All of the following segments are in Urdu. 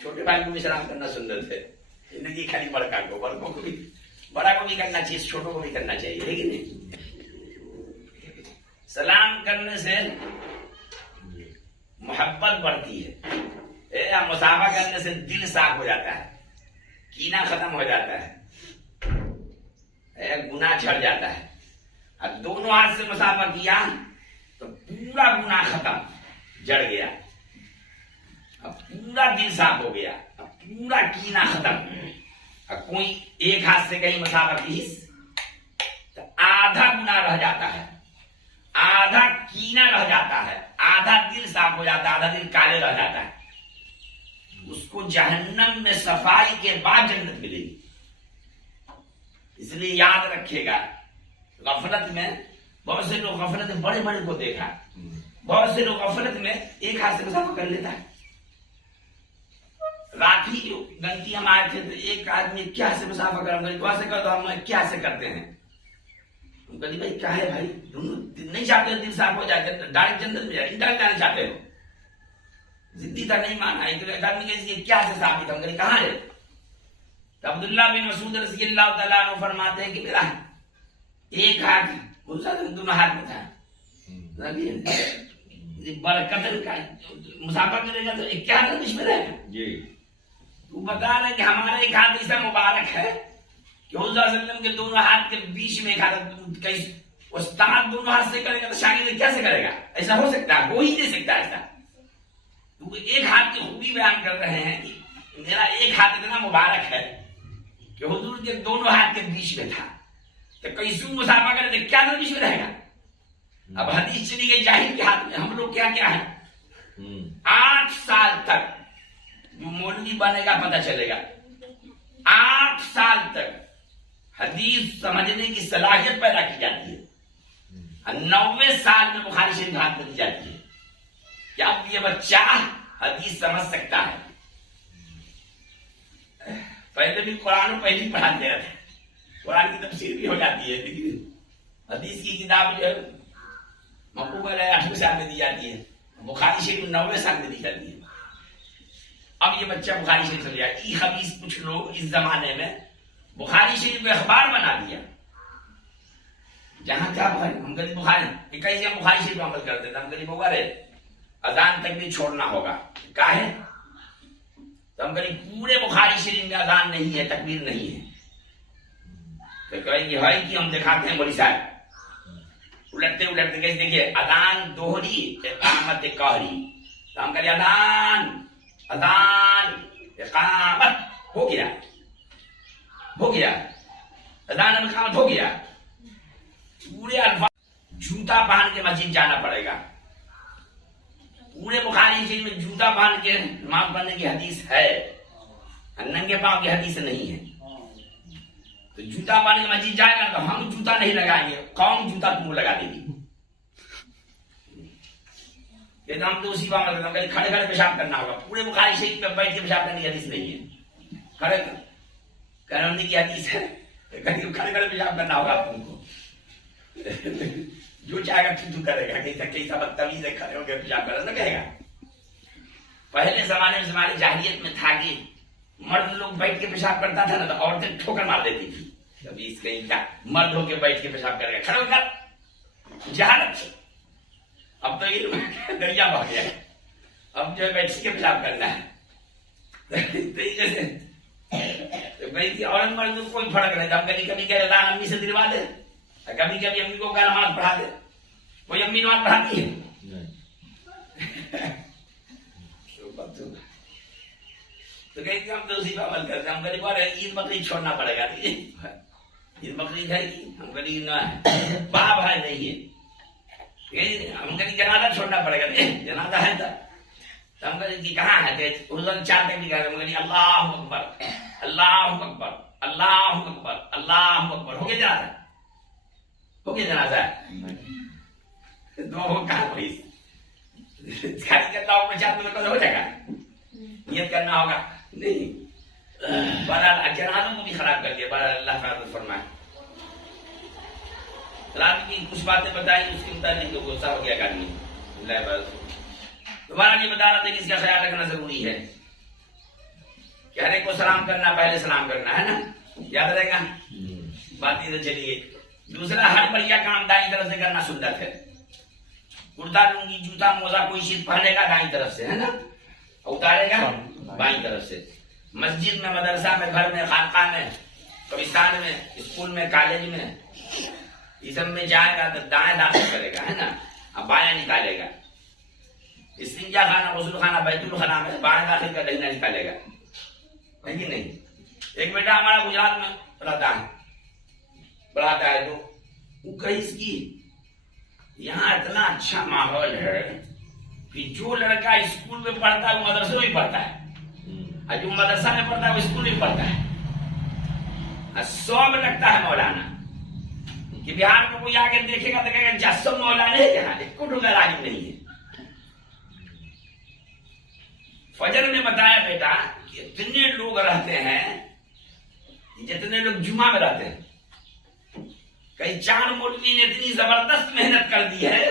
چھوٹے بھائی کو بھی سلام کرنا سنت ہے. زندگی خالی بڑکا کو بھی بڑا کو بھی کرنا چاہیے, چھوٹوں کو بھی کرنا چاہیے, ہے کہ نہیں؟ سلام کرنے سے محبت بڑھتی ہے, مصافحہ کرنے سے دل صاف ہو جاتا ہے, کینہ ختم ہو جاتا ہے, گناہ جھڑ جاتا ہے. اب دونوں ہاتھ سے مصافحہ کیا تو پورا گناہ ختم, جڑ گیا, اب پورا دل صاف ہو گیا, اب پورا کینہ ختم. اب کوئی ایک ہاتھ سے کہیں مصافحہ کی تو آدھا گناہ رہ جاتا ہے, آدھا کینہ رہ جاتا ہے, آدھا دل صاف ہو جاتا ہے, آدھا دل کالے رہ جاتا ہے. اس کو جہنم میں صفائی کے بعد جنت ملے گی. اس لیے یاد رکھے گا, غفلت میں بہت سے لوگ غفلت میں بڑے بڑے کو دیکھا, بہت سے لوگ غفلت میں ایک ہاتھ سے مصافحہ کر لیتا ہے. رات ہی جو گنتی ہم آئے تھے تو ایک آدمی کیا سے مصافحہ کروں گا, دعا سے کر دو, ہم کیا سے کرتے ہیں. ہم کہتے بھائی کیا ہے بھائی, دونوں نہیں چاہتے دل صاف ہو جائے, ڈائریکٹ جنت میں جائے, انڈائریکٹ جانا چاہتے ہو, ضدی تھا نہیں مانا. ایک آدمی کہتے کیا سے ثابت, ہم کہتے کہاں ہے. تو عبداللہ بن مسعود رضی اللہ تعالیٰ عنہ فرماتے ہیں کہ میرا ایک ہاتھ دونوں ہاتھ میں تھا, برکت کا مصافحہ کرے گا تو ایک ہاتھ میں رہے گا. تو بتا رہے کہ ہمارا ایک ہاتھ ایسا مبارک ہے کہ حضور صلی اللہ علیہ وسلم کے دونوں ہاتھ کے بیچ میں ایک ہاتھ, استاد دونوں ہاتھ سے کرے گا تو شاگرد کیسے کرے گا؟ ایسا ہو سکتا ہے؟ ہو ہی نہیں سکتا ایسا. تو ایک ہاتھ کی خوبی بیان کر رہے ہیں کہ میرا ایک ہاتھ اتنا مبارک ہے کہ حضور کے دونوں ہاتھ کے بیچ میں تھا, تو کیسے مصافحہ کرے تو کیا بیچ میں رہے گا. اب حدیث چلی گئی جاہل کے ہاتھ میں. ہم لوگ کیا کیا ہے, 8 سال تک جو مولوی بنے گا پتہ چلے گا, 8 سال تک حدیث سمجھنے کی صلاحیت پیدا کی جاتی ہے, 90ویں سال میں بخاری شریف ہاتھ میں دی جاتی ہے کہ اب یہ بچہ حدیث سمجھ سکتا ہے. پہلے بھی قرآن پہلے پڑھاتے رہتے, قرآن کی تفسیر بھی ہو جاتی ہے, لیکن حدیث کی کتاب جو ہے مقبول ہے 8ویں سال میں دی جاتی ہے, بخاری شریف 90ویں سال میں دی جاتی ہے. اب یہ بچہ بخاری شریف سمجھ گیا. ای خبیث کچھ لوگ اس زمانے میں بخاری شریف کو اخبار بنا دیا, جہاں کیا بخاری, ہم کہیں بخاری کہیں ہم بخاری شریف عمل کرتے تھے, ہم کہیں بغیر اذان تک بھی چھوڑنا ہوگا, کیا ہے تو ہم کہیں پورے بخاری شریف میں اذان نہیں ہے, تکبیر نہیں ہے, تو کہیں گے ہے کہ ہم دکھاتے ہیں بڑی صاحب الٹتے الٹتے کیسے دیکھیے اذان دوہری اقامت قہری, تو ہم کہیں اذان اذان اقامت ہو گیا, ہو گیا اذان اقامت ہو گیا. پورے الفاظ جوتا پہن کے مسجد جانا پڑے گا. پورے بخاری شریف میں جوتا پہن کے نماز پڑھنے کی حدیث ہے, ننگے پاؤں کی حدیث نہیں ہے. تو جوتا پہن کے مسجد جائے گا تو ہم جوتا نہیں لگائیں گے, قوم جوتا تم کو لگا دے گی. ہم تو اسی بات میں کھڑے کھڑے پیشاب کرنا ہوگا. پورے بخاری شریف میں بیٹھ کے پیشاب کرنے کی حدیث نہیں ہے, کھڑے کرنے کی حدیث ہے, کھڑے کھڑے پیشاب کرنا ہوگا آپ کو. جو چاہے گا تو کرے گا, کیسا بدتمیز ہے, کھڑے ہو کے پیشاب کرنا کہے گا. پہلے زمانے میں ہماری جاہلیت میں تھا کہ مرد لوگ بیٹھ کے پیشاب کرتا تھا نا تو عورتیں ٹھوکر مار دیتی تھی. کبھی اس کہیں کیا مرد ہو کے بیٹھ کے پیشاب کرے گا, کھڑے ہو کر جہالت. اب تو یہ دریا بہ گیا, اب جو ہے بیٹھ کے پیشاب کرنا ہے. بھائی عورت مرد کو کوئی فرق نہیں تھا. ہم کبھی کبھی کہہ رہے امی سے دلوا دے, کبھی کبھی امی کو نماز پڑھا دے. کوئی امی نماز پڑھاتی ہے؟ تو کہیں کہ ہم تو اسی پہ عمل کرتے ہیں. ہم کبھی بولے عید بقرعید چھوڑنا پڑے گا, عید بقرعید ہے کہ ہم کبھی نہ ہے, باپ ہے نہیں ہے, ہم کہیں جنازہ چھوڑنا پڑے گا, جنازہ ہے تو ہم کہیں کہاں ہے, حضور 4 تک بھی کہہ رہے ہیں اللہ اکبر اللہ اکبر اللہ اکبر اللہ اکبر. ہو گیا جنازہ, ہو گیا جنازہ, دو کہاں کوئی کرتا ہوں 4 میں ہو جائے گا, نیت کرنا ہوگا نہیں. بہرحال جنازوں کو بھی خراب کر دیا. بہرحال اللہ کا فرمائے. رات کی کچھ باتیں بتائی, اس کے مطابق تو غصہ ہو گیا آدمی. دوبارہ یہ بتا رہا تھا کہ اس کا خیال رکھنا ضروری ہے. چہرے کو سلام کرنا پہلے سلام کرنا ہے نا, یاد رہے گا بات. یہ چلیے دوسرا, ہر بڑھیا کام دائیں طرف سے کرنا سنت ہے. کرتا لنگی جوتا موزہ کوئی چیز پہنے گا دائیں طرف سے ہے نا, اتارے گا بائیں طرف سے. مسجد میں, مدرسہ میں, گھر میں, خانقاہ میں, قبرستان میں, اسکول میں, کالج میں, یہ سب میں جائے گا تو دائیں داخل کرے گا ہے نا, اب بایاں نکالے گا. استنجا خانہ, غسل خانہ, بیت الخلا میں بایاں داخل کر دہنا نکالے گا, ہے کہ نہیں. ایک بیٹا ہمارا گجرات میں پڑھاتا ہے تو وہ کہیں اس کی یہاں اتنا اچھا ماحول ہے کہ جو لڑکا اسکول میں پڑھتا ہے وہ مدرسے میں پڑھتا ہے, اور جو مدرسہ میں پڑھتا ہے وہ اسکول میں پڑھتا ہے. سو میں لگتا ہے مولانا کہ بہار میں کوئی آگے دیکھے گا تو کہے گا سب مولانا ہے, یہاں ایک ڈھونگا راجب نہیں ہے. فجر نے بتایا بیٹا کہ اتنے لوگ رہتے ہیں, جتنے لوگ جمعہ میں رہتے ہیں, کئی چار مولوی نے اتنی زبردست محنت کر دی ہے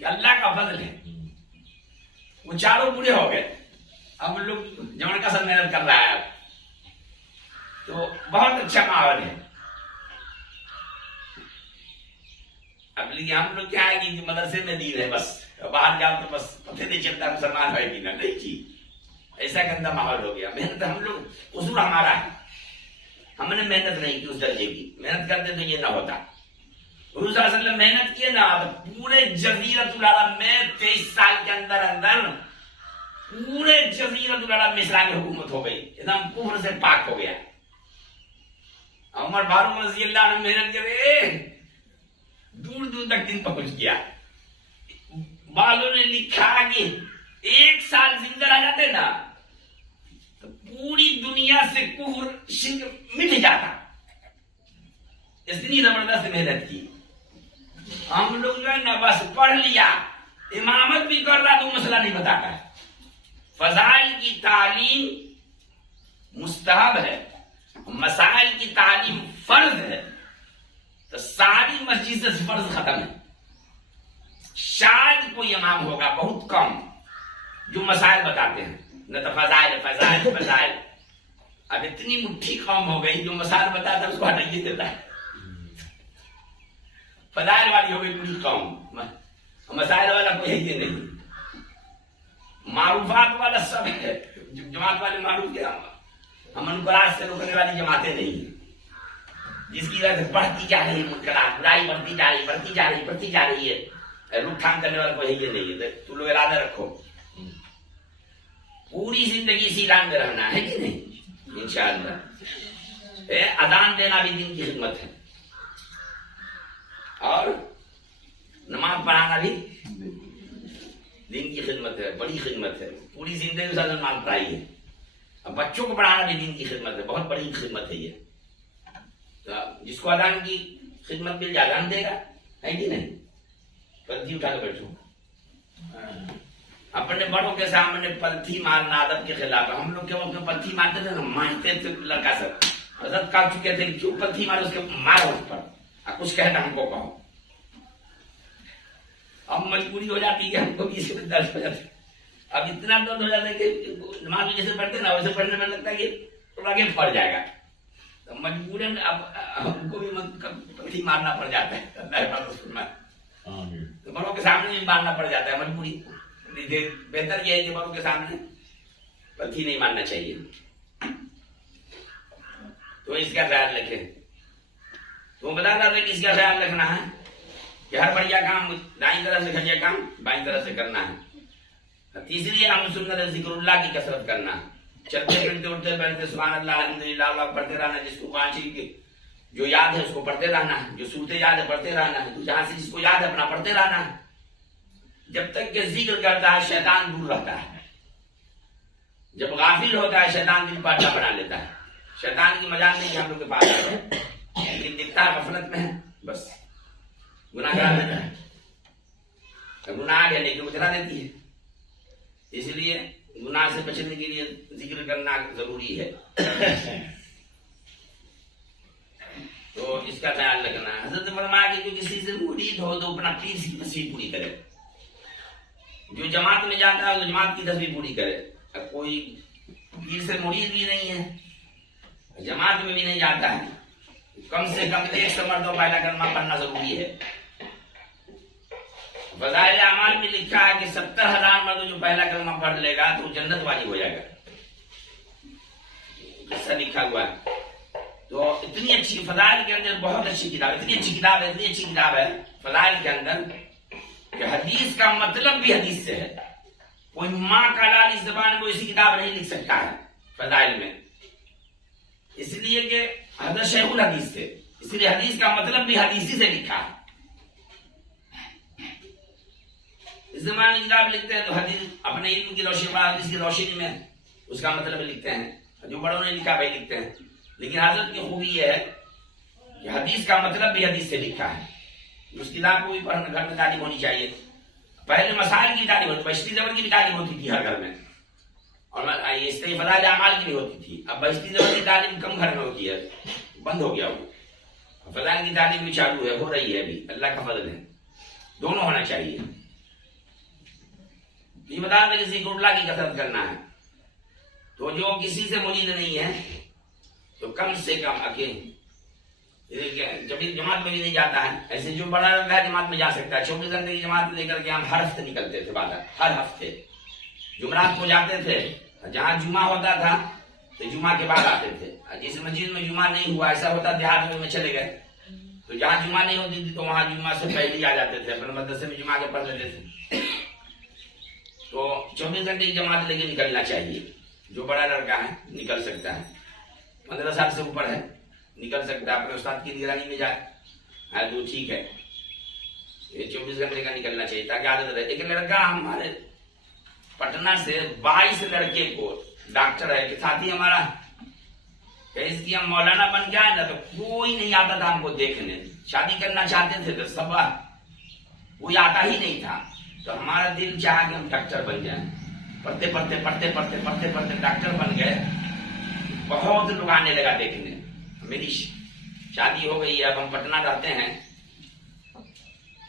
کہ اللہ کا فضل ہے, وہ چاروں پورے ہو گئے. اب لوگ جمع کا سب محنت کر رہا ہے, تو بہت اچھا ماحول ہے. اب لیے ہم لوگ کیا ہے کہ مدرسے میں دین ہے, بس باہر جاؤ تو بس پتہ نہیں چلتا مسلمان ہے کہ نہیں جی, ایسا گندا ماحول ہو گیا. محنت ہم لوگ, قصور ہمارا ہے, ہم نے محنت نہیں کی اس درجے کی. محنت کرتے تو یہ نہ ہوتا. حضور صلی اللہ علیہ وسلم محنت کیے نا, پورے جزیرت العرب میں 23 سال کے اندر پورے جزیرت العرب میں اسلامی حکومت ہو گئی, ایک دم کفر سے پاک ہو گیا. عمر فاروق رضی اللہ عنہ محنت کرے, دور دور تک دن پہنچ گیا. بالوں نے لکھا کہ 1 سال زندہ رہ جاتے نا تو پوری دنیا سے کفر شرک مٹ جاتا. اتنی زبردست محنت کی. ہم لوگ جو ہے نا بس پڑھ لیا, امامت بھی کر رہا تو مسئلہ نہیں بتاتا ہے. فضائل کی تعلیم مستحب ہے, مسائل کی تعلیم فرض ہے, تو ساری مسجد سے فرض ختم ہے. شاید کوئی امام ہوگا بہت کم جو مسائل بتاتے ہیں, نہ تو فضائل فضائل فضائل. اب اتنی مٹھی قوم ہو گئی جو مسائل بتاتا ہے اس کو ہٹائیے دیتا ہے. فضائل والی ہو گئی پوری قوم, مسائل والا کوئی ہے یہ نہیں. معروفات والا سب ہے, جماعت والے معروف کیا, ہم منکرات سے روکنے والی جماعتیں نہیں ہیں, جس کی وجہ سے بڑھتی جا رہی ہے منکرات, برائی بڑھتی جا رہی بڑھتی جا رہی ہے. روک تھام کرنے والا کوئی یہ نہیں ہے. تو لوگ ارادہ رکھو پوری زندگی اسی لائن میں رہنا ہے کہ نہیں انشاءاللہ. اذان دینا بھی دین کی خدمت ہے, اور نماز پڑھانا بھی دین کی خدمت ہے, بڑی خدمت ہے. پوری زندگی سے نماز پڑھائی ہے. اب بچوں کو پڑھانا بھی دین کی خدمت ہے, بہت بڑی خدمت ہے یہ. جس کو اذان کی خدمت مل جائے اذان دے گا, ہے کہ نہیں. پلتھی اٹھا کے بیٹھو, اپنے بڑوں کے سامنے پلتھی مارنا ادب کے خلاف. ہم لوگ کے وقت میں پلتھی مارتے تھے نا, مانتے تھے لڑکا سب, حضرت کہہ چکے تھے کیوں پلتھی مارو, اس کے مارو اس پر, کچھ کہنا ہم کو کہو. اب مجبوری ہو جاتی ہے, ہم کو بھی اسے درد ہو جاتا ہے. اب اتنا درد ہو جاتا ہے کہ نماز جیسے پڑھتے نا ویسے پڑھنے میں لگتا ہے کہ تھوڑا آگے پڑ جائے گا, تو مجبوراً اب ہم کو بھی پلتھی مارنا پڑ جاتا ہے. تو بڑوں کے سامنے بھی مارنا پڑ جاتا ہے مجبوری. بہتر یہ ہے کہ بڑوں کے سامنے پلتھی نہیں مارنا چاہیے. تو اس کا خیال رکھیں. تو بتا رہا تھا کہ اس کا خیال رکھنا ہے کہ ہر بڑھیا کام دائیں طرف سے, گھٹیا کام بائیں طرف سے کرنا ہے. تیسری ہم سنت ذکر اللہ کی کثرت کرنا ہے. چلتے پھرتے اٹھتے بیٹھتے سبحان اللہ الحمدللہ اللہ پڑھتے رہنا. جس کو پانچ کی جو یاد ہے اس کو پڑھتے رہنا ہے, جو صورتیں یاد ہے پڑھتے رہنا ہے, جہاں سے جس کو یاد ہے اپنا پڑھتے رہنا ہے. جب تک کہ ذکر کرتا ہے شیطان دور رہتا ہے. جب غافل ہوتا ہے شیطان دل پاٹا بنا لیتا ہے. شیطان کی مجال نہیں کہ ہم لوگ کے پاس ہے, لیکن دکھتا ہے غفلت میں ہے, بس گناہ کرا دیتا ہے. گناہ آ گیا لیکن اتنا دیتی ہے. اس لیے گناہ سے بچنے کے لیے ذکر کرنا ضروری ہے. تو اس کا خیال رکھنا ہے. حضرت فرمایا کہ جو کسی سے مرید ہو تو اپنا پیر کی تصویر پوری کرے. جو جماعت میں جاتا ہے تو جماعت کی تصویر پوری کرے. کوئی پیر سے مرید بھی نہیں ہے، جماعت میں بھی نہیں جاتا ہے، کم سے کم 100 مرتبہ پہلا کلمہ پڑھنا ضروری ہے۔ فضائل اعمال میں لکھا ہے کہ 70,000 مرد جو پہلا کلمہ پڑھ لے گا تو جنت واجب ہو جائے گا، ایسا لکھا ہوا ہے۔ تو اتنی اچھی فضائل کے اندر بہت اچھی کتاب، اتنی اچھی کتاب ہے فضائل کے اندر کہ حدیث کا مطلب بھی حدیث سے ہے۔ کوئی ماں کا لال اس زبان کو ایسی کتاب نہیں لکھ سکتا ہے فضائل میں، اس لیے کہ حضرت شیخ الحدیث تھے، اس لیے حدیث کا مطلب بھی حدیثی سے لکھا ہے۔ اس زمانے میں کتاب لکھتے ہیں تو حدیث اپنے علم کی روشنی میں، حدیث کی روشنی میں اس کا مطلب لکھتے ہیں، جو بڑوں نے لکھا بھائی لکھتے ہیں۔ لیکن حضرت کی خوبی یہ ہے کہ حدیث کا مطلب بھی حدیث سے لکھا ہے۔ اس کتاب کو بھی پڑھنا، گھر میں تعلیم ہونی چاہیے۔ پہلے مسائل کی تعلیم ہوتی، بہشتی زبر کی بھی تعلیم ہوتی تھی ہر گھر میں، اور اس طرح فضائل اعمال کی بھی ہوتی تھی۔ اب بہشتی زبر کی تعلیم کم گھر میں ہوتی ہے، بند ہو گیا وہ۔ فضائل کی تعلیم بھی چالو ہے، ہو رہی ہے ابھی، اللہ کا فضل ہے، دونوں ہونا چاہیے۔ یہ بتا دیں کسی کو اللہ کی کثرت کرنا ہے تو جو کسی سے مرید نہیں ہے تو کم سے کم جب جماعت میں بھی نہیں جاتا ہے، ایسے جو بڑا رہتا ہے جماعت میں جا سکتا ہے۔ 24 گھنٹے کی جماعت لے کر کے ہم ہر ہفتے نکلتے تھے بازار، ہر ہفتے جمعرات کو جاتے تھے، جہاں جمعہ ہوتا تھا تو جمعہ کے بعد آتے تھے۔ جس مسجد میں جمعہ نہیں ہوا، ایسا ہوتا دیہات میں چلے گئے تو جہاں جمعہ نہیں ہوتی تھی تو وہاں جمعہ سے پہلے ہی آ جاتے تھے، اپنے مدرسے میں جمعہ کے پڑھ لیتے تھے۔ تو 24 گھنٹے کی جماعت لے کے نکلنا چاہیے۔ جو بڑا لڑکا ہے نکل سکتا ہے، 15 سال سے اوپر ہے نکل سکتا ہے، اپنے استاد کی نگرانی میں جائے تو ٹھیک ہے۔ یہ 24 گھنٹے کا نکلنا چاہیے تاکہ عادت رہے۔ ایک لڑکا ہمارے پٹنہ سے 22 لڑکے کو ڈاکٹر ہے کہ ساتھی ہمارا اس کی ہم مولانا بن گیا نا تو کوئی نہیں آتا تھا ہم کو دیکھنے، شادی کرنا چاہتے تھے تو سب کوئی آتا ہی نہیں تھا، تو ہمارا دل چاہا کہ ہم ڈاکٹر بن جائیں۔ پڑھتے پڑھتے ڈاکٹر بن گئے، بہت لوگ آنے لگا دیکھنے۔ میری شادی ہو گئی ہے، اب ہم پٹنہ رہتے ہیں،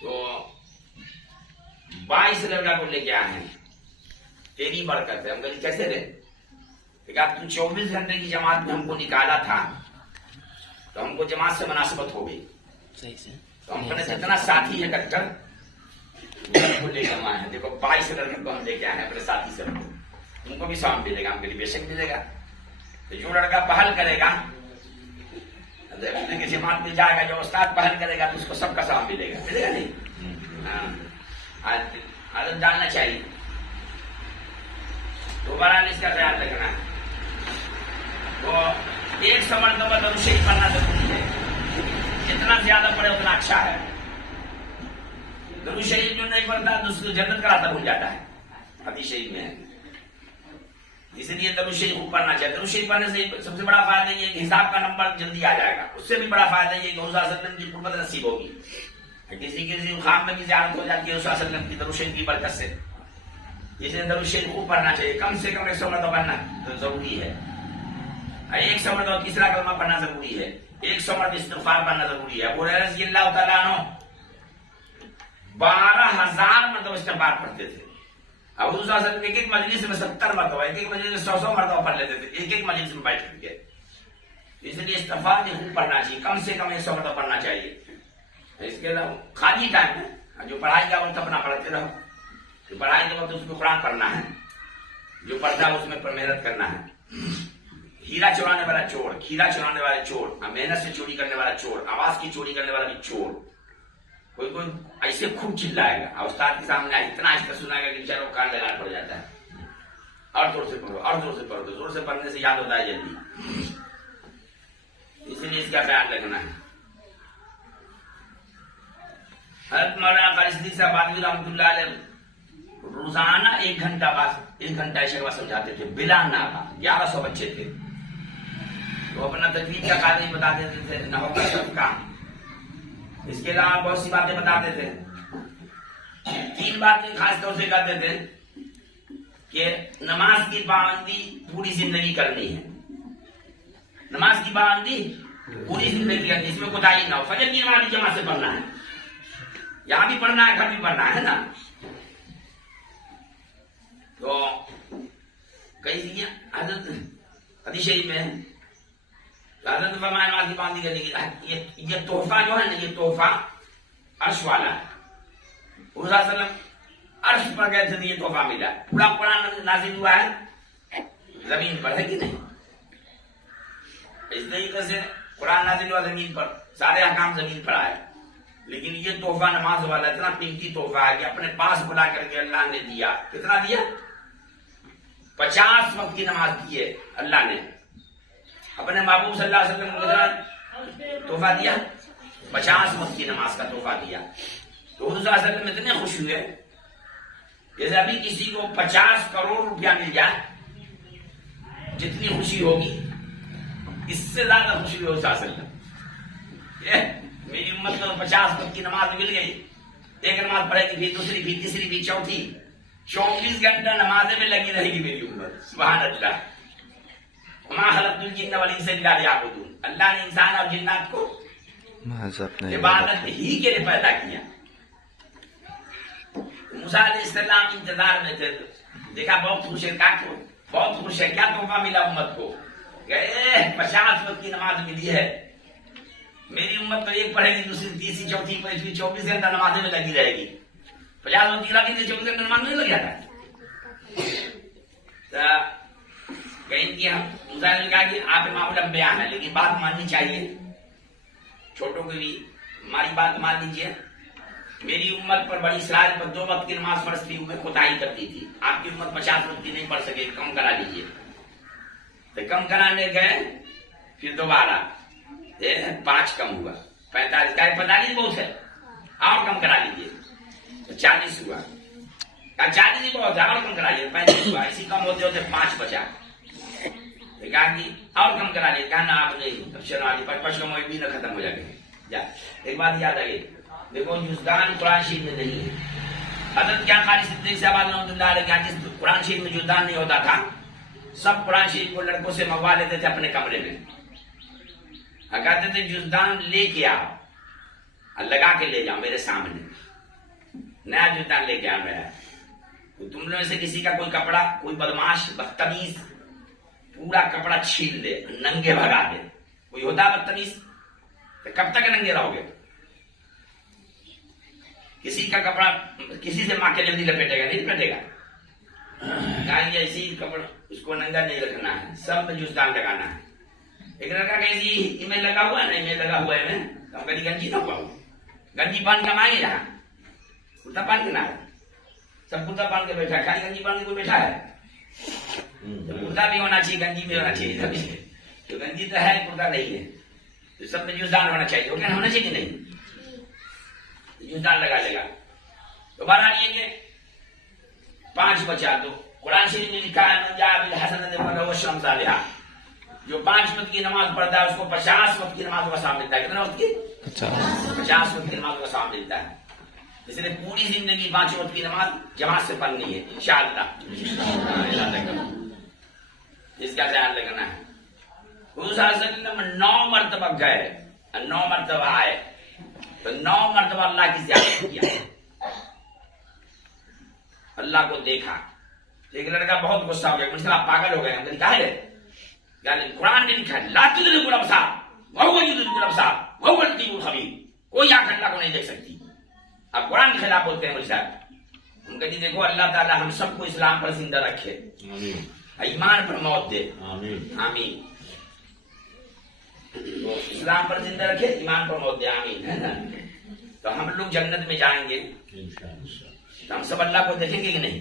تو 22 لڑکا کو لے کے آئے ہیں، تیری برکت ہے۔ ہم کہتے کیسے رہے؟ کہ آپ 24 گھنٹے کی جماعت میں ہم کو نکالا تھا تو ہم کو جماعت سے مناسبت ہو گئی، تو ہم نے جتنا ساتھی ہے ڈاکٹر کو لے کے آئے ہیں۔ دیکھو 22 لڑکے کو ہم لے کے آئے ہیں اپنے ساتھی سے، ان کو بھی ثواب ملے گا، ہم کے لیے بے شک ملے گا۔ تو جو لڑکا پہل کرے گا کسی جماعت میں جائے گا، جو استاد پہل کرے گا تو اس کو سب کا ثواب ملے گا، ملے گا نہیں؟ ہاں، عادت ڈالنا چاہیے۔ دوبارہ اس کا خیال رکھنا ہے۔ تو 100 مرتبہ درود شریف پڑھنا ضروری ہے، جتنا زیادہ پڑھے اتنا اچھا ہے۔ درود شریف جو نہیں پڑھتا تو اس کو جنت کا راستہ بھول جاتا ہے، حدیث شریف میں ہے۔ اس لیے درود شریف پڑھنا چاہیے۔ درود شریف پڑھنے سے سب سے بڑا فائدہ یہ کہ حساب کا نمبر جلدی آ جائے گا، اس سے بھی بڑا فائدہ یہ کہ حضور صلی اللہ علیہ وسلم کی قربت نصیب ہوگی۔ کسی خام میں بھی زیارت ہو جاتی ہے حضور صلی اللہ علیہ وسلم کی درود شریف کی برکت سے، اس لیے درود شریف خوب پڑھنا چاہیے، کم سے کم 100 مرتبہ پڑھنا ضروری ہے۔ 100 مرتبہ تیسرا کلمہ پڑھنا ضروری ہے، 100 مرتبہ استغفار پڑھنا ضروری ہے۔ ابو ہریرہ رضی اللہ تعالیٰ عنہ 12,000 مرتبہ استغفار پڑھتے تھے۔ اب حضور صلی اللہ علیہ وسلم ایک مجلس میں 70 مرتبہ، ایک مجلس میں 100 مرتبہ پڑھ لیتے تھے، ایک مجلس میں بیٹھ کر کے۔ اس لیے استغفار بھی خوب پڑھنا چاہیے، کم سے کم 100 مرتبہ پڑھنا چاہیے۔ اس کے علاوہ خالی ٹائم میں جو پڑھائی کا وقت اپنا پڑھتے رہو، جو پڑھائی کے وقت اس میں قرآن پڑھنا ہے، جو پڑھتا ہے اس میں محنت کرنا ہے۔ ہیرا چرانے والا چور، کھیرا چرانے والے چور، محنت سے چوری کرنے والا چور، آواز کی چوری کرنے والا بھی چور، کوئی ایسے خوب چلائے گا اور استاد کے سامنے اتنا آہستہ سنائے گا کہ بیچارے کو کان لگانا پڑ جاتا ہے۔ اور زور سے پڑھو، اور زور سے پڑھو، زور سے پڑھنے سے یاد ہوتا ہے جلدی، اس لیے اس کا خیال رکھنا ہے۔ حضرت مولانا قاری صدیق صاحب بادی رحمۃ اللہ علیہ روزانہ 1 گھنٹہ بعد 1 گھنٹہ شعبہ سمجھاتے تھے بلا ناغہ، 1100 بچے تھے، تو اپنا تجوید کا قاعدہ بتا دیتے تھے، نحو کا صرف کام، اس کے علاوہ بہت سی باتیں بتاتے تھے۔ 3 باتیں خاص طور سے کہتے تھے کہ نماز کی پابندی پوری زندگی کرنی ہے، نماز کی پابندی پوری زندگی کرنی، اس میں کوتاہی نہ ہو۔ فجر کی نماز بھی جماعت سے پڑھنا ہے، یہاں بھی پڑھنا ہے، گھر بھی پڑھنا ہے نا۔ تو کئی حضرت حدیث شریف میں ہے حضرت فرمایا نماز کی پابندی کرنے کی یہ تحفہ جو ہے نا یہ تحفہ عرش والا ہے. حضور صلی اللہ علیہ وسلم عرش پر گئے تھے یہ تحفہ ملا. پورا قرآن نازل ہوا ہے زمین پر ہے کہ نہیں؟ اس طریقے سے قرآن نازل ہوا زمین پر, سارے احکام زمین پر آئے, لیکن یہ تحفہ نماز والا اتنا قیمتی تحفہ ہے کہ اپنے پاس بلا کر کے اللہ نے دیا. کتنا دیا؟ 50 وقت کی نماز دی ہے اللہ نے اپنے محبوب صلی اللہ علیہ وسلم کو تحفہ دیا. 50 وقت کی نماز کا تحفہ دیا. تو حضور صلی اللہ علیہ وسلم اتنے خوش ہوئے جیسے ابھی کسی کو 50 کروڑ روپیہ مل جائے, جتنی خوشی ہوگی اس سے زیادہ خوشی ہوئی. حضور صلی اللہ علیہ وسلم میری امت کو 50 وقت کی نماز مل گئی. ایک نماز پڑھے گی, پھر دوسری, پھر تیسری, پھر چوتھی. 24 گھنٹہ نمازیں میں لگی رہے گی میری امت. سبحان اللہ. وما خلقت الجن والانس الا لیعبدون. اللہ نے انسان اور جنات کو عبادت ہی کے لیے پیدا کیا. موسیٰ علیہ السلام انتظار میں تھے, دیکھا بہت خوش ہے, بہت خوش ہے, کیا تحفہ ملا امت کو. گئے 50 وقت کی نماز ملی ہے. میری امت تو ایک پڑھے گی, دوسری, تیسری, چوتھی, پانچویں, 24 گھنٹہ نمازیں میں لگی رہے گی. 50 وقت کی رات 24 گھنٹہ نماز نہیں لگ جاتا. موسیٰ نے کہا کہ آپ امام الانبیاء ہیں, لیکن بات ماننی چاہیے, چھوٹوں کو بھی ہماری بات مان لیجیے. میری امت پر بڑی اسرائیل پر 2 وقت کی نماز فرض تھی, میں کوتاہی کرتی تھی. آپ کی امت 50 وقت کی نہیں پڑھ سکے, کم کرا لیجیے. تو کم کرانے گئے, پھر دوبارہ 5 کم ہوا, 45 کا 45 بہت ہے, اور کم کرا لیجیے. 40 ہوا, 40 ہی بہت ہے, اور کم کرا لیجیے. 35 ہوا, اسی کم ہوتے ہوتے 5 بچا. کہا کہ اور کم کرا لیجیے. کہا نا آپ نہیں, شروع 5 کم ہوئے بھی نہ ختم ہو جائے. ایک بات یاد آئی, دیکھو جزدان قرآن شریف میں نہیں ہے. حضرت کیا قاری صدیق صاحب رحمۃ اللہ علیہ کہا جس قرآن شریف میں جزدان نہیں ہوتا تھا, سب قرآن شریف کو لڑکوں سے منگوا لیتے تھے اپنے کمرے میں. کہتے تھے جزدان لے کے آؤ, لگا کے لے جاؤ میرے سامنے, نیا جزدان لے کے آ رہا ہے. تم لوگوں سے کسی کا کوئی کپڑا, کوئی بدماش بدتمیز پورا کپڑا چھین دے, ننگے بھگا دے, کوئی ہوتا بدتمیز, تو کب تک ننگے رہو گے؟ کسی کا کپڑا کسی سے ماں کے جلدی لپیٹے گا نہیں لپیٹے گا. کہیں ایسی کپڑا اس کو ننگا نہیں رکھنا ہے, سب میں جزدان لگانا ہے. ایک لڑکا کہیں ایمیل لگا ہوا ہے نا, ایمیل لگا ہوا ہے میں, ہم کبھی گنجی نہ ہوا ہوں, گنجی پان کے مائیں جہاں کرتا پان کے نہ ہے, سب کرتا پان کے بیٹھا, خالی گنجی پان کے کوئی بیٹھا ہے. کرتا بھی ہونا چاہیے, گنجی بھی ہونا چاہیے. تو گنجی تو ہے, کرتا نہیں ہے, تو سب میں جزدان ہونا چاہیے. وہ کہنا ہونا چاہیے کہ نہیں, جزدان لگا لے گا. تو بہرحال یہ کہ 5 بچا. تو قرآن شریف میں لکھا ہے من جاء بالحسنۃ فلہ عشر امثالھا, جو 5 وقت کی نماز پڑھتا ہے اس کو 50 وقت کی نماز کا ثواب ملتا ہے. کتنے وقت کی؟ 50 وقت کی نماز کا ثواب ملتا ہے. اس لیے پوری زندگی 5 وقت کی نماز جماعت سے پڑھنی ہے انشاءاللہ. اس کا خیال رکھنا ہے. حضور صلی اللہ علیہ وسلم 9 مرتبہ گئے, 9 مرتبہ آئے, تو 9 مرتبہ اللہ کی زیارت کیا, اللہ کو دیکھا. ایک لڑکا بہت غصہ ہو گیا, مجھ سے آپ پاگل ہو گئے. ہم نے کہا ہے قرآن نے لکھا ہے لا تدرکوا الابصار وهو يدرك الابصار وهو اللطيف الخبير, کوئی آنکھ اللہ کو نہیں دیکھ سکتی. آپ قرآن کے خلاف بولتے ہیں مجھ صاحب. ہم کہتے دیکھو اللہ تعالیٰ ہم سب کو اسلام پر زندہ رکھے, ایمان پر موت دے, آمین. تو اسلام پر زندہ رکھے, ایمان پر موت دے, آمین, ہے نا. تو ہم لوگ جنت میں جائیں گے, تو ہم سب اللہ کو دیکھیں گے کہ نہیں؟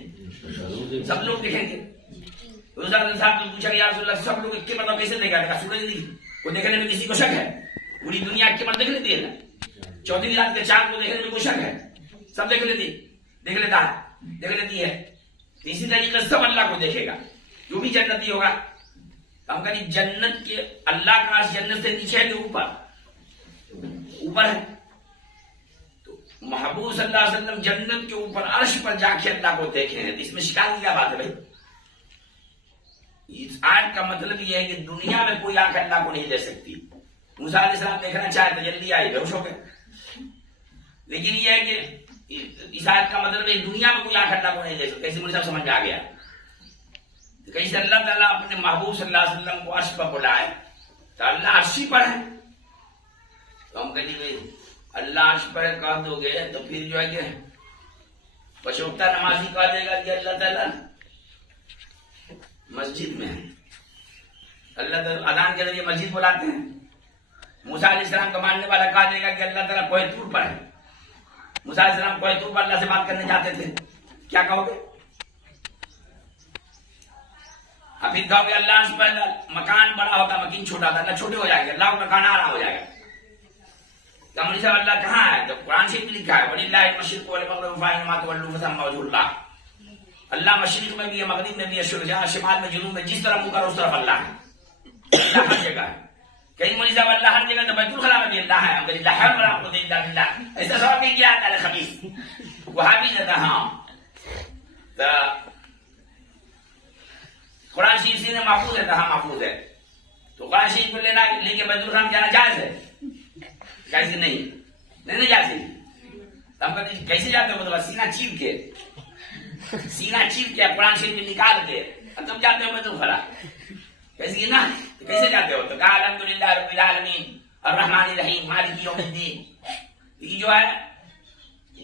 سب لوگ دیکھیں گے. صاحب نے پوچھا کہ یا رسول اللہ سب لوگ اکے مرتبہ کیسے دیکھا؟ کہا سورج کو دیکھنے میں کسی کو شک ہے؟ پوری دنیا اکے مرتبہ دیکھ لیتی ہے نا, 14ویں رات کے چاند کو دیکھنے میں کوئی شک ہے؟ سب دیکھ لیتا ہے. اسی طریقے سب اللہ کو دیکھے گا, جو بھی جنتی ہوگا. ہم کہیں جنت کے اللہ کا عرش جنت سے نیچے ہے کہ اوپر ہے؟ تو محبوب صلی اللہ علیہ وسلم جنت کے اوپر عرش پر جا کے اللہ کو دیکھے ہیں. اس میں شکایت کی کیا بات ہے بھائی؟ اس آیت کا مطلب یہ ہے کہ دنیا میں کوئی آنکھ اللہ کو نہیں دے سکتی. موسیٰ علیہ السلام دیکھنا چاہے تو جلدی آئی, بے ہوش ہو گئے. لیکن یہ ہے کہ اس آیت کا مطلب ہے دنیا میں کوئی آنکھ اللہ کو نہیں دے سکتی. ایسی مجھے سب سمجھ میں آ گیا. کہیں سے اللہ تعالیٰ اپنے محبوب صلی اللہ علیہ وسلم کو عرش پر بلائے تو اللہ عرشی پر ہے. تو ہم کہیں گے اللہ عرش پر کہہ دو گے تو پھر جو ہے کہ پشوکتا نمازی کہہ دے گا کہ اللہ تعالیٰ مسجد میں ہے. اللہ تعالیٰ اذان کے ذریعے مسجد بلاتے ہیں. موسیٰ علیہ السلام کا ماننے والا کہا دے گا کہ اللہ تعالیٰ کوہ طور پر ہے. موسیٰ علیہ السلام کوہ طور پر اللہ سے بات کرنے جاتے تھے, کیا کہو گے؟ ابھی کہو گے اللہ عرش پر, مکان بڑا ہوتا مکین چھوٹا تھا, اللہ چھوٹے ہو جائے گا, اللہ کا مکان آرا ہو جائے گا. کمری صاحب اللہ کہاں ہے؟ تو قرآن شریف میں لکھا ہے وَلِلَّهِ الْمَشْرِقُ وَالْمَغْرِبُ فَأَيْنَمَا تُوَلُّوا فَثَمَّ وَجْهُ اللَّهِ. اللہ مشرق میں بھی ہے, مغرب میں بھی ہے, جہاں شمال میں جنوب میں جس طرف منہ کرو اس طرف اللہ ہے. اللہ ہر جگہ ہے. کہیں مولوی صاحب اللہ ہر جگہ تو بیت الخلاء میں بھی اللہ ہے. ہم کہیں اللہ ہے ولا قوت الا باللہ, ایسا سوال نہیں کیا ہے خبیث وہاں بھی جاتا. ہاں تو قرآن شریف سینے محفوظ ہے, کہاں محفوظ ہے؟ تو قرآن شریف کو لینا لے کے بیت الخلاء میں جانا جائز ہے؟ کیسے نہیں جاتے. ہم کہتے ہیں کیسے جاتے ہو؟ مطلب سینہ چیپ کے قرآن شریف میں نکال کے تب جاتے ہو بیت الخلاء. کیسے نا کیسے جاتے ہو؟ تو کہا الحمدللہ رب العالمین الرحمن الرحیم مالک یوم الدین. یہ جو ہے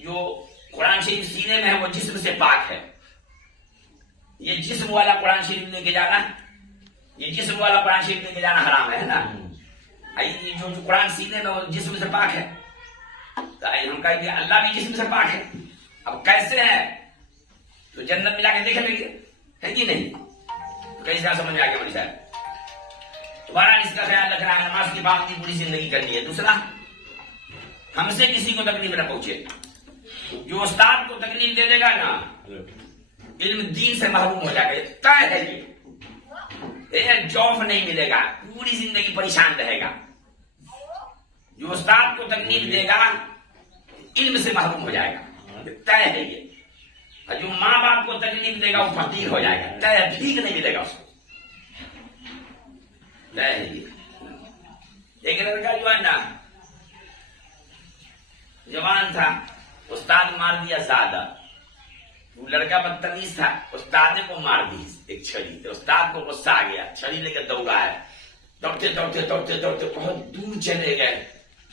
جو قرآن شریف سینے میں ہے وہ جسم سے پاک ہے. یہ جسم والا قرآن شریف لے کے جانا, یہ جسم والا قرآن شریف لے کے جانا حرام ہے نا. یہ جو قرآن سینے میں وہ جسم سے پاک ہے. تو ہم کہیں گے اللہ بھی جسم سے پاک ہے. اب کیسے ہے؟ تو جنت میں جا کے دیکھ لیں گے, ہے کہ نہیں؟ تو کئی طرح سمجھ میں آ گیا ہماری صاحب. تمہارا اس کا خیال رکھنا ہے, نماز کی پابندی پوری زندگی کرنی ہے. دوسرا, ہم سے کسی کو تکلیف نہ پہنچے. جو استاد کو تکلیف دے دے گا نا علم دین سے محروم ہو جائے گا, طے ہے. یہ جوف نہیں ملے گا, پوری زندگی پریشان رہے گا. جو استاد کو تکلیف دے گا علم سے محروم ہو جائے گا, طے ہے یہ. اور جو ماں باپ کو تکلیف دے گا وہ فقیر ہو جائے گا, طے ٹھیک نہیں ملے گا اس کو, طے ہے یہ. ایک لڑکا جو ہے نا جوان تھا, استاد مار دیا زیادہ. وہ لڑکا بدتمیز تھا, استاد کو مار دی ایک چھری. تو استاد کو غصہ آ گیا, چھری لے کے دوڑا ہے. دوڑتے دوڑتے دوڑتے دوڑتے بہت دور چلے گئے.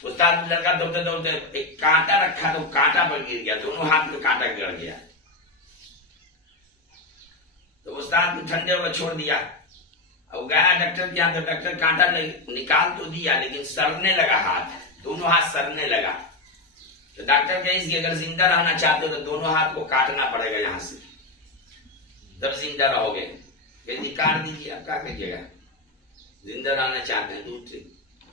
استاد لڑکا دوڑتے دوڑتے ایک کانٹا رکھا تو کانٹا پر گر گیا, دونوں ہاتھ میں کانٹا گڑ گیا. تو استاد کو ٹھنڈے ہو کر چھوڑ دیا. اب گیا ڈاکٹر کے یہاں, تو ڈاکٹر کانٹا نکال تو دیا لیکن سڑنے لگا ہاتھ, دونوں ہاتھ سڑنے لگا. تو ڈاکٹر کہے کہ اگر زندہ رہنا چاہتے ہو تو دونوں ہاتھ کو کاٹنا پڑے گا یہاں سے, تب زندہ رہو گے. کہ کاٹ دیجیے, آپ کیا کہیے گا؟ زندہ رہنا چاہتے ہیں دودھ سے.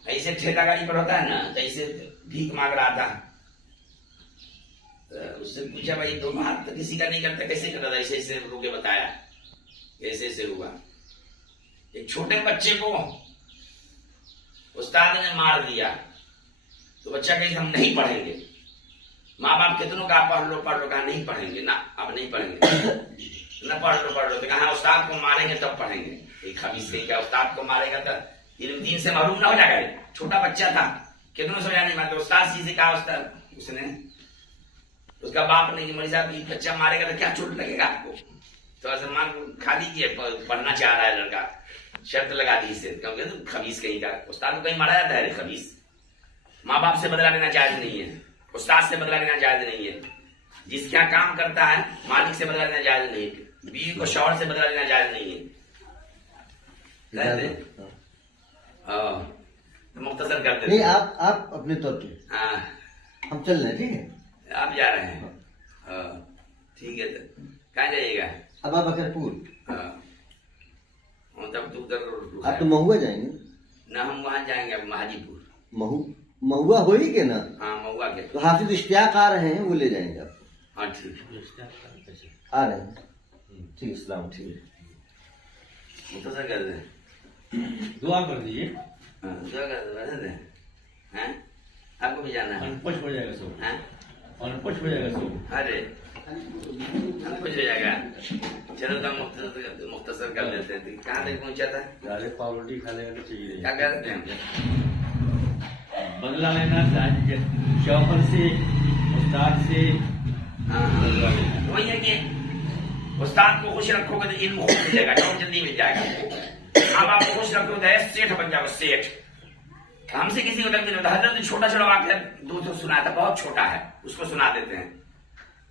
ایسے ٹھیلا گاڑی پر ہوتا ہے نا, تو ایسے بھیک مانگ رہا تھا. اس سے پوچھا بھائی دونوں ہاتھ تو کسی کا نہیں کرتا, کیسے کرتا تھا؟ ایسے ایسے رو کے بتایا ایسے ایسے ہوا. ایک چھوٹے بچے کو استاد نے مار دیا تو بچہ کہے ہم نہیں پڑھیں گے. ماں باپ کتنوں کا پڑھ لو کہا نہیں پڑھیں گے, نہ اب نہیں پڑھیں گے, نہ پڑھ لو. تو کہا استاد کو ماریں گے تب پڑھیں گے. ایک خبیث سے کیا استاد کو مارے گا تو علم دین سے محروم نہ ہو جائے گا. چھوٹا بچہ تھا, کتنوں سمجھا نہیں مارتا. استاد سے کہا استاد, اس نے اس کا باپ نے کہ مولوی صاحب یہ بچہ مارے گا تو کیا چوٹ لگے گا آپ کو؟ تو مان کھا دیجیے, پڑھنا چاہ رہا ہے لڑکا, شرط لگا دی اسے. کیونکہ خبیث کہیں کا استاد کو کہیں مارا جاتا ہے خبیث. ماں باپ سے بدلا لینا جائز نہیں ہے, استاد سے بدلا لینا جائز نہیں ہے. جس کے یہاں کام کرتا ہے مالک سے بدلا لینا جائز نہیں ہے. بیوی کو شوہر سے بدلا لینا جائز نہیں ہے. مختصر کرتے نہیں, آپ اپنے طور پہ. ہاں ہم چل رہے ہیں, ٹھیک ہے, آپ جا رہے ہیں. ٹھیک ہے, تو کہاں جائیے گا؟ ابا بکر پور. تب تو ادھر آپ تو مہوا جائیں گے نہ, ہم وہاں جائیں گے اب حاجی پور. مہوا ہوئی کہ نا؟ ہاں مہوا کے. تو حافظ اشتیاق آ رہے ہیں, وہ لے جائیں گے آپ. ہاں ٹھیک آ رہے ہیں, ٹھیک. السلام, ٹھیک ہے. مختصر کر دیں, دعا کر دیجیے. دعا کر دیں. آپ کو بھی جانا ہے؟ پوچھ ہو جائے گا سب, اور پوچھ ہو جائے گا سب. ارے کچھ ہو جائے گا. چلو تو مختصر کر لیتے ہیں. کہاں تک پہنچا تھا؟ زیادہ پاورٹی کھا لے گا تو چاہیے. کیا کہتے ہیں؟ بدلا لینا چاہیے شوہر سے, استاد سے. وہی ہے کہ استاد کو خوش رکھو گے تو علم خوب ملے گا، جاب جلدی مل جائے گا. اب آپ کو خوش رکھو گے سیٹھ بن جاؤ سیٹھ. ہم سے کسی کو تکلیف نہیں ہوتا. حضرت نے چھوٹا چھوٹا واقعہ دوسروں سنا تھا، بہت چھوٹا ہے، اس کو سنا دیتے ہیں.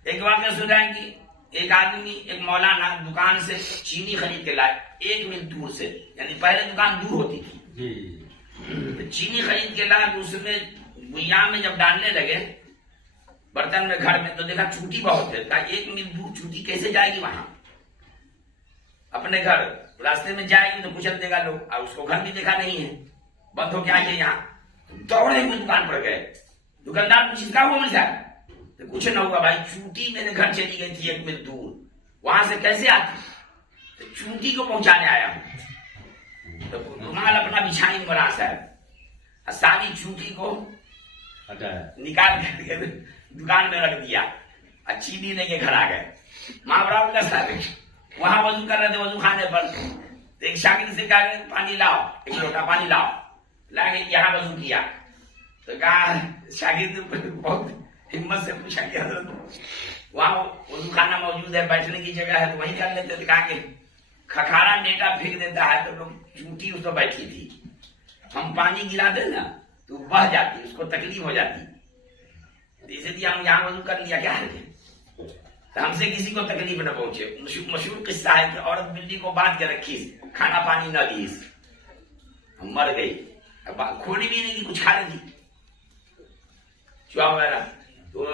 ایک واقعہ سنا ہے کہ ایک آدمی، ایک مولانا دکان سے چینی خرید کے لائے 1 میل دور سے، یعنی پہلے دکان دور ہوتی تھی، تو چینی خرید کے لائے. اس میں بویام میں جب ڈالنے لگے برتن میں گھر میں، تو دیکھا چوٹی بہت ہے. کہا 1 میل دور چوٹی کیسے جائے گی وہاں اپنے گھر؟ راستے میں جائے گی تو کچل دے گا لوگ، اور اس کو گھر بھی دیکھا نہیں ہے، بند ہو کے آئیں گے یہاں. دوڑے ہوئے دکان پر گئے. دکاندار پوچھے کہا ہوا مجھے؟ تو کچھ نہ ہوگا بھائی، چوٹی میرے گھر چلی گئی تھی 1 میل دور، وہاں سے کیسے آتی؟ تو چوٹی کو پہنچانے آیا ہوں. تو رومال اپنا بچھائی مولانا صاحب، ساری چوٹی کو نکال کر کے دکان میں رکھ دیا، چینی لے کے گھر آ گئے. ماں صاحب وہاں وضو کر رہے تھے، وضو خانے پر ایک شاگرد سے کہا کہ پانی لاؤ، 1 لوٹا پانی لاؤ. لا کے یہاں وضو کیا. تو کہا شاگرد نے بہت ہمت سے پوچھا کہ حضرت وہاں وضو خانہ موجود ہے، بیٹھنے کی جگہ ہے تو وہیں کر لیتے. کہا کہ کھکھارا نیٹا پھینک دیتا ہے تو لوگ چوٹی اس پر بیٹھی تھی، ہم پانی گرا دیں نا تو بہ جاتی، اس کو تکلیف ہو جاتی، اسی لیے ہم یہاں وضو کر لیا. کیا ہے تو ہم سے کسی کو تکلیف نہ پہنچے. مشہور قصہ ہے کہ عورت بلی کو باندھ کے رکھی، کھانا پانی نہ دی، مر گئی، کھوڑی بھی نہیں کی، کچھ کھا رہی تھی چوہا وغیرہ، تو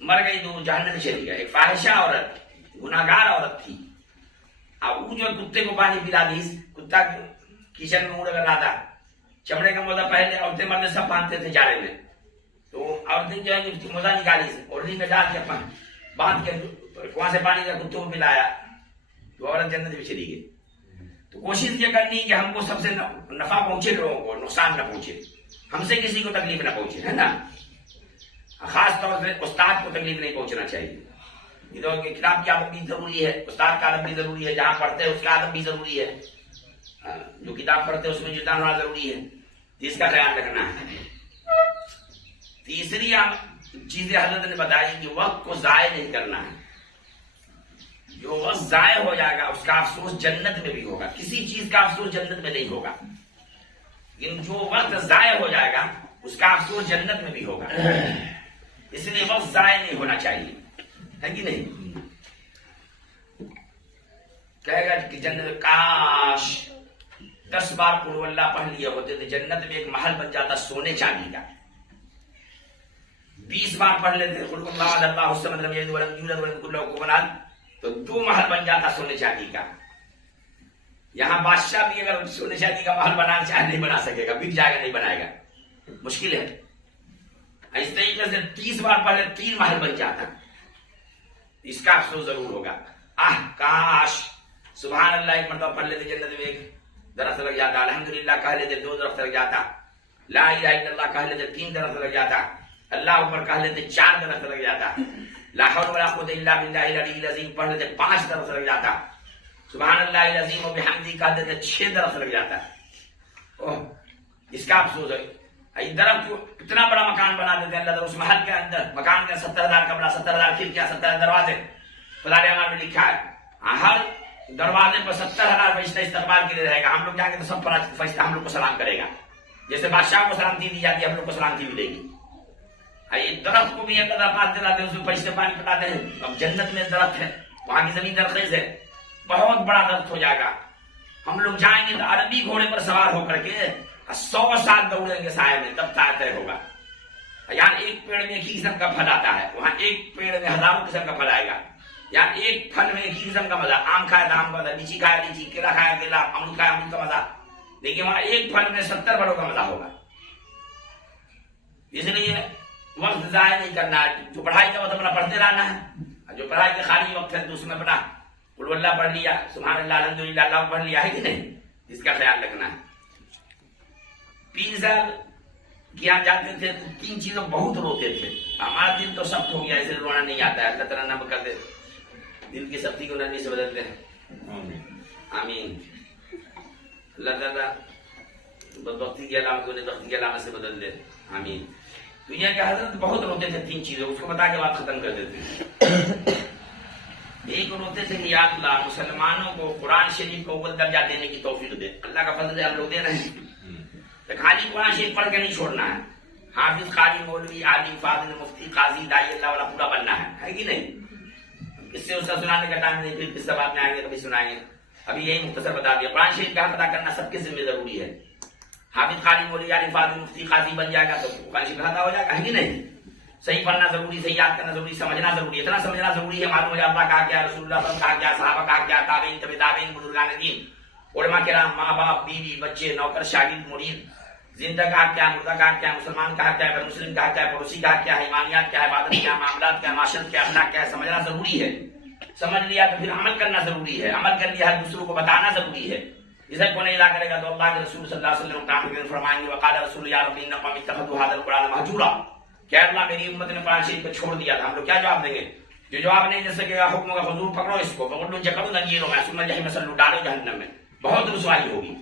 مر گئی تو جہنم میں چلی گئی. ایک فاحشہ عورت، گناہگار عورت تھی. اب وہ جو کتے کو پانی پلا دی، کتا کچن میں اڑ کر رہا تھا، چمڑے کا موزہ پہلے عورتیں مرد سب باندھتے تھے جاڑے میں، تو عورتیں جو ہے موزہ نکالی اوڑھنی میں ڈال کے باندھ کے وہاں سے پانی کا کتوں کو پلایا، تو عورت جنت میں چلی گئی. تو کوشش یہ کرنی کہ ہم کو سب سے نفع پہنچے، لوگوں کو نقصان نہ پہنچے، ہم سے کسی کو تکلیف نہ پہنچے، ہے نا. خاص طور سے استاد کو تکلیف نہیں پہنچنا چاہیے. کتاب کی عادت بھی ضروری ہے، استاد کا عادت بھی ضروری ہے، جہاں پڑھتے ہیں اس کا عادت بھی ضروری ہے، جو کتاب پڑھتے ہیں اس میں جتنا ہونا ضروری ہے، اس کا خیال رکھنا ہے. تیسری چیزیں حضرت نے بتائی کہ وقت کو ضائع نہیں کرنا ہے. جو وقت ضائع ہو جائے گا اس کا افسوس جنت میں بھی ہوگا، کسی چیز کا افسوس جنت میں نہیں ہوگا، لیکن جو وقت ضائع ہو جائے گا اس کا افسوس جنت میں بھی ہوگا. اس لیے وقت ضائع نہیں ہونا چاہیے، ہے کہ نہیں؟ کہے گا کہ جنت کاش 10 بار قل ہو اللہ پڑھ لیے ہوتے تو جنت میں ایک محل بن جاتا سونے چاندی کا. 20 بار پڑھ لیتے قل ہو اللہ الصمد لم یلد ولم یولد ولم یکن له کفوا احد تو 2 محل بن جاتا سونے چاندی کا. یہاں بادشاہ بھی اگر سونے چاندی کا محل بنانا چاہے نہیں بنا سکے گا، بک جائے گا، نہیں بنائے گا، مشکل ہے. اس طریقے سے 30 بار پڑھ لے 3 محل بن جاتا. اس کا افسوس ضرور ہوگا. کاش سبحان اللہ ایک مرتبہ پڑھ لیتے جنت میں 1 درخت لگ جاتا، الحمدللہ کہہ لیتے 2 درخت لگ جاتا، لا الہ الا اللہ کہہ لیتے 3 درخت لگ جاتا، اللہ اکبر کہہ لیتے 4 درخت لگ جاتا، لا حول ولا قوت الا باللہ العلی العظیم پڑھ لیتے 5 درخت لگ جاتا، سبحان اللہ العظیم و بحمدہ کہہ لیتے 6 درخت لگ جاتا. اس کا افسوس ہے. درخت کو اتنا بڑا مکان بنا دیتے ہیں اللہ، اس محل کے اندر مکان کے 70,000 کمرہ، 70,000 کھڑکیاں، 70,000 دروازے. خدا نے میں لکھا ہے ہر دروازے پر 70,000 فرشتہ استقبال کے لیے رہے گا. ہم لوگ جائیں گے تو سب فرشتہ ہم لوگ کو سلام کرے گا، جیسے بادشاہ کو سلامتی دی جاتی ہے ہم لوگ کو سلامتی ملے گی. درخت کو بھی اللہ پاک دلاتے ہیں، اس میں فرشتے پانی پٹاتے ہیں. اب جنت میں درخت ہے، وہاں کی زمین درخیز ہے، بہت بڑا درخت ہو جائے گا. ہم لوگ جائیں گے تو عربی گھوڑے پر سوار ہو کر کے 100 سال دوڑیں گے سائے میں، تب طے ہوگا. یہاں ایک پیڑ میں ایک ہی قسم کا پھل آتا ہے، وہاں ایک پیڑ میں ہزاروں قسم کا پھل آئے گا. یہاں ایک پھل میں ایک ہی قسم کا مزہ، آم کھایا تو آم کا مزہ، لیچی کھایا لیچی، کیلا کھایا کیلا، امرود کھایا امرود کا مزہ. لیکن وہاں ایک پھل میں 70 پھلوں کا مزہ ہوگا. اس لیے وقت ضائع نہیں کرنا ہے. جو پڑھائی کا وقت اپنا پڑھتے رہنا ہے، جو پڑھائی کا خالی وقت ہے تو اس میں اپنا قل اللہ پڑھ لیا، سبحان اللہ الحمدللہ اللہ پڑھ لیا، ہے کہ نہیں؟ اس کا خیال رکھنا ہے. پیر صاحب کہ یہاں جاتے تھے تو 3 چیزوں بہت روتے تھے. ہمارا دل تو سخت ہو گیا، اسے رونا نہیں آتا ہے. اللہ تعالیٰ نرم کر دے، دل کی سختی کو نرمی سے بدل دے. آمین. اللہ تعالیٰ بدبختی کی علامت کو نیکبختی کی علامت سے بدل دے. آمین. دنیا کے حضرت بہت روتے تھے 3 چیزوں، اس کو بتا کے بات ختم کر دیتے. ایک روتے تھے کہ یا اللہ مسلمانوں کو قرآن شریف کو اول درجہ دینے کی توفیق دے. اللہ کا فضل ہے ہم لوگ دے رہے ہیں. تو خالی قرآن شریف پڑھ کے نہیں چھوڑنا ہے. حافظ قاری مولوی عالم فاضل مفتی قاضی داعی اللہ والا پورا بننا ہے کہ نہیں؟ اس سے اس کا سنانے کا ٹائم نہیں. پھر کس بات میں آئیں گے کبھی سنائیں گے. ابھی یہی مختصر بتا دیا. قرآن شریف کا پتہ کرنا سب کے ذمہ ضروری ہے. حافظ قاری مولوی عالم فاضل مفتی قاضی بن جائے گا تو قرآن شریف پتہ ہو جائے گا, ہے کہ نہیں؟ صحیح پڑھنا ضروری, صحیح یاد کرنا ضروری, سمجھنا ضروری ہے. اتنا سمجھنا ضروری ہے معلوم ہے اللہ کہا کیا, رسول اللہ کہا کیا, صحابہ کہا کیا, تابعین تبع تابعین, بزرگان دین, علماء کرام, ماں باپ, بیوی, بچے, نوکر, شاگرد, مرید, زندہ کہا کیا, مردہ کہا کیا, مسلمان کہا کیا, غیر مسلم کہا کیا, پڑوسی کہا کیا, ایمانیات کیا, عبادت کیا, معاملات کیا, معاشرت کیا, اخلاق کیا, سمجھنا ضروری ہے. سمجھ لیا تو پھر عمل کرنا ضروری ہے. عمل کر لیا دوسروں کو بتانا ضروری ہے. اسے کو نہیں ادا کرے گا تو اللہ کے رسول صلی اللہ علیہ وسلم قرآن فرمائیں گے وقال رسول یا رب ان قوم اتخذوا هذا القرآن مهجورا, کہ اللہ میری امت نے قرآن شریف کو چھوڑ دیا تھا. ہم لوگ کیا جواب دیں گے؟ جو جواب نہیں دے سکے گا حکم کا حضور پکڑو اس کو, پکڑ لو جکڑو ننگیرو میں ثم الجحیم صلوا, ڈالو جہنم میں. بہت رسوائی ہوگی.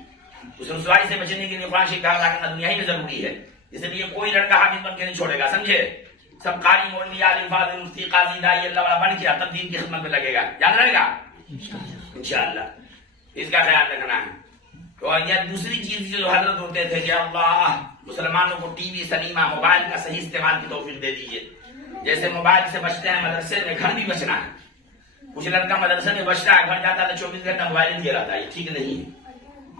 اس رسوائی سے بچنے کے لیے قرآن شریف کا ادا کرنا دنیا ہی میں ضروری ہے. اس لیے کوئی لڑکا حافظ بن کے نہیں چھوڑے گا, سمجھے؟ سب قاری مولوی عالم فاضل مفتی قاضی داعی اللہ والا بن گیا تب دین کی خدمت میں لگے گا. یاد رہے گا انشاءاللہ. اس کا خیال رکھنا ہے. تو یہ دوسری چیز جو حضرت ہوتے تھے کہ اللہ مسلمانوں کو ٹی وی, سنیما, موبائل کا صحیح استعمال کی توفیق دے دیجیے. جیسے موبائل سے بچتے ہیں مدرسے میں, گھر بھی بچنا ہے. کچھ لڑکا مدرسے میں بچتا ہے, گھر جاتا ہے تو 24 گھنٹہ موبائل ہی رہتا ہے. یہ ٹھیک نہیں ہے.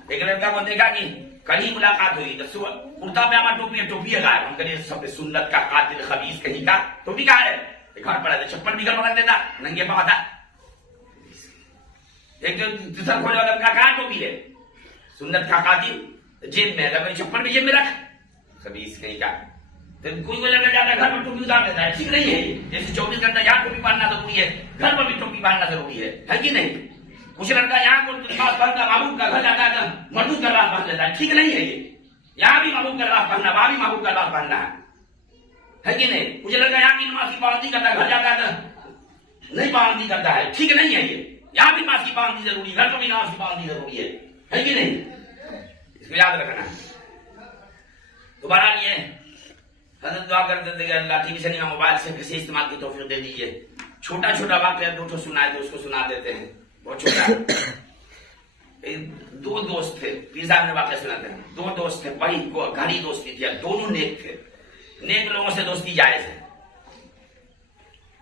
ایک لڑکا کو دیکھا کہ کل ہی ملاقات ہوئی تو کرتا پاجامہ ٹوپی ٹوپی گائے, ہم کہیں سب سنت کا قاتل خبیث کہیں کا ٹوپی کہا ہے, گھر پڑا تھا چپل بھی گھر میں رکھ دیتا, ننگے پاؤں تھا. ایک دوسرا کھولے والا لڑکا کہاں ٹوپی ہے, سنت کا قاتل جیب میں ہے, چپل بھی جیب میں رکھ, خبیث کہیں کا. تو کوئی لڑکا جاتا ہے گھر میں ٹوپی اتار دیتا ہے. ٹھیک نہیں ہے. جیسے 24 گھنٹہ یہاں ٹوپی باندھنا ضروری ہے, گھر پر بھی ٹوپی باندھنا ضروری ہے کہ نہیں؟ کچھ لڑکا یہاں کو محبوب کا گھر جاتا ہے تو مردود کا لباس باندھ لیتا ہے. ٹھیک نہیں ہے یہ. یہاں بھی محبوب کا لباس باندھنا, وہاں بھی محبوب کا لباس باندھنا ہے کہ نہیں؟ کچھ لڑکا یہاں کی نماز کی پابندی کرتا ہے, گھر جاتا ہے تو نہیں پابندی کرتا ہے. ٹھیک نہیں ہے یہ. یہاں بھی نماز کی پابندی ضروری ہے, گھر پر بھی نماز کی پابندی ضروری ہے کہ نہیں؟ اس کو یاد رکھنا ہے. دوبارہ یہ حضرت دعا کرتے تھے کہ اللہ ٹی وی سنیما موبائل سے کسی استعمال کی توفیق دے دیجیے. چھوٹا چھوٹا واقعہ 2 سنائے تھے, اس کو سنا دیتے ہیں. بہت چھوٹا. 2 دوست تھے, پیر صاحب نے واقعہ سناتے ہیں. 2 دوست تھے, بڑی گہری دوستی تھی, دونوں نیک تھے. نیک لوگوں سے دوستی جائز ہے.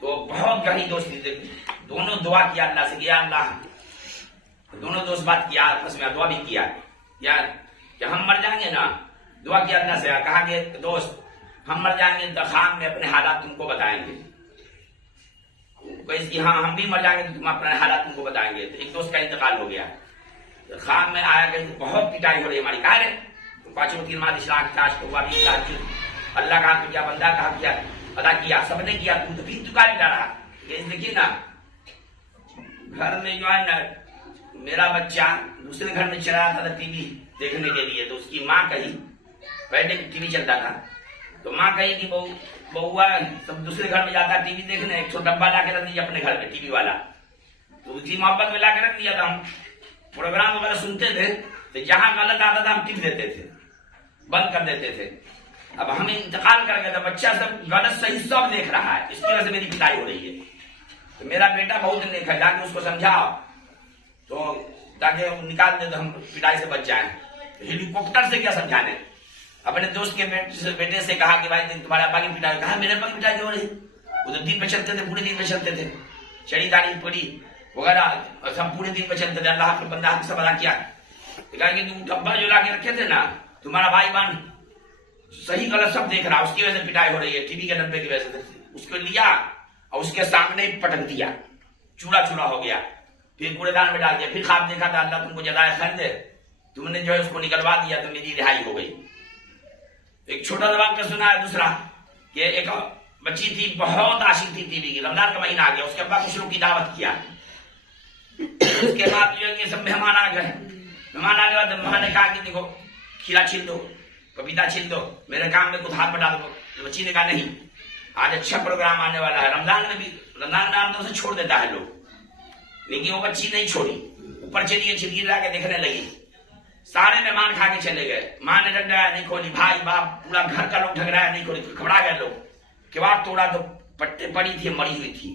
تو بہت گہری دوستی تھی. دونوں دعا کیا اللہ سے, کیا اللہ, دونوں دوست بات کیا آپس میں, دعا بھی کیا یار کہ ہم مر جائیں گے نا, دعا کیا اللہ سے, کہا کہ دوست ہم مر جائیں گے تو خام میں اپنے حالات تم کو بتائیں گے. کہ ہاں ہم بھی مر جائیں گے تو تم اپنے حالات تم کو بتائیں گے. تو ایک دوست کا انتقال ہو گیا. خام میں آیا کہ بہت پٹائی ہو رہی ہے ہماری. کہا رہے پانچوں تین ماہ اشراق تاج تو اللہ کا کیا, بندہ کہا کیا, ادا کیا, سب نے کیا, تم تو پھر تو کا پٹا رہا. دیکھیے نا گھر میں جو ہے نا میرا بچہ دوسرے گھر میں چلا تھا ٹی وی دیکھنے کے لیے. تو اس کی ماں کہی, پہلے ٹی وی چلتا تھا, تو ماں کہی کہ بہوا سب دوسرے گھر میں جاتا ٹی وی دیکھنے, ایک چھوٹا ڈبا لا کے رکھ دیا اپنے گھر پہ ٹی وی والا. تو اسی محبت میں لا کے رکھ دیا تھا. ہم پروگرام وغیرہ سنتے تھے تو جہاں غلط آتا تھا ہم ٹپ دیتے تھے, بند کر دیتے تھے. اب ہمیں انتقال کر گیا تھا, بچہ سب غلط صحیح سب دیکھ رہا ہے, اس کی وجہ سے میری پٹائی ہو رہی ہے. تو میرا بیٹا بہت نیک ہے, جا کے اس کو سمجھاؤ تو تاکہ نکال دے تو ہم پٹائی سے بچ جائیں. ہیلی کاپٹر سے کیا سمجھانے. اپنے دوست کے بیٹے سے کہا کہ بھائی تمہارے ابا کی پٹائی, کہا میرے ابا کی پٹائی کیوں رہی, وہ تو دن پہ چلتے تھے, پورے دن پہ چلتے تھے, چڑی داڑھی پڑی وغیرہ سب پورے دن پہ چلتے تھے. اللہ کے بندہ سب ادا کیا. کہا کہ تم ڈبا جو لا کے رکھے تھے نا, تمہارا بھائی بہن صحیح غلط سب دیکھ رہا, اس کی وجہ سے پٹائی ہو رہی ہے, ٹی وی کے ڈبے کی وجہ سے. اس کو لیا اور اس کے سامنے پٹک دیا, چورا چورا ہو گیا. پھر کوڑے دان میں ڈال دیا. پھر خواب دیکھا تھا اللہ تم کو جزائے خیر دے, تم نے جو ہے اس کو نکلوا دیا تو میری رہائی ہو گئی. ایک چھوٹا سا واقعہ سنا ہے دوسرا کہ ایک بچی تھی, بہت عاشق تھی ٹی وی کی. رمضان کا مہینہ آ گیا, اس کے ابا کچھ لوگ کی دعوت کیا. اس کے بعد جو ہے کہ سب مہمان آ گئے. مہمان آنے بعد ماں نے کہا کہ دیکھو کھیرا چھیل دو, پپیتا چھیل دو, میرے کام میں کچھ ہاتھ بٹا دو. بچی نے کہا نہیں, آج اچھا پروگرام آنے والا ہے. رمضان میں بھی, رمضان میں آمدن سے چھوڑ دیتا ہے لوگ, لیکن وہ بچی نہیں چھوڑی, اوپر چلی چھڑکی لا کے دیکھنے لگی. سارے مہمان کھا کے چلے گئے. ماں نے ڈنڈایا, نہیں کھولی. بھائی باپ پورا گھر کا لوگ ڈھگرایا, نہیں کھولی. گھبرا گئے لوگ, کباڑ توڑا تو پٹے پڑی تھی, مری ہوئی تھی.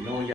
9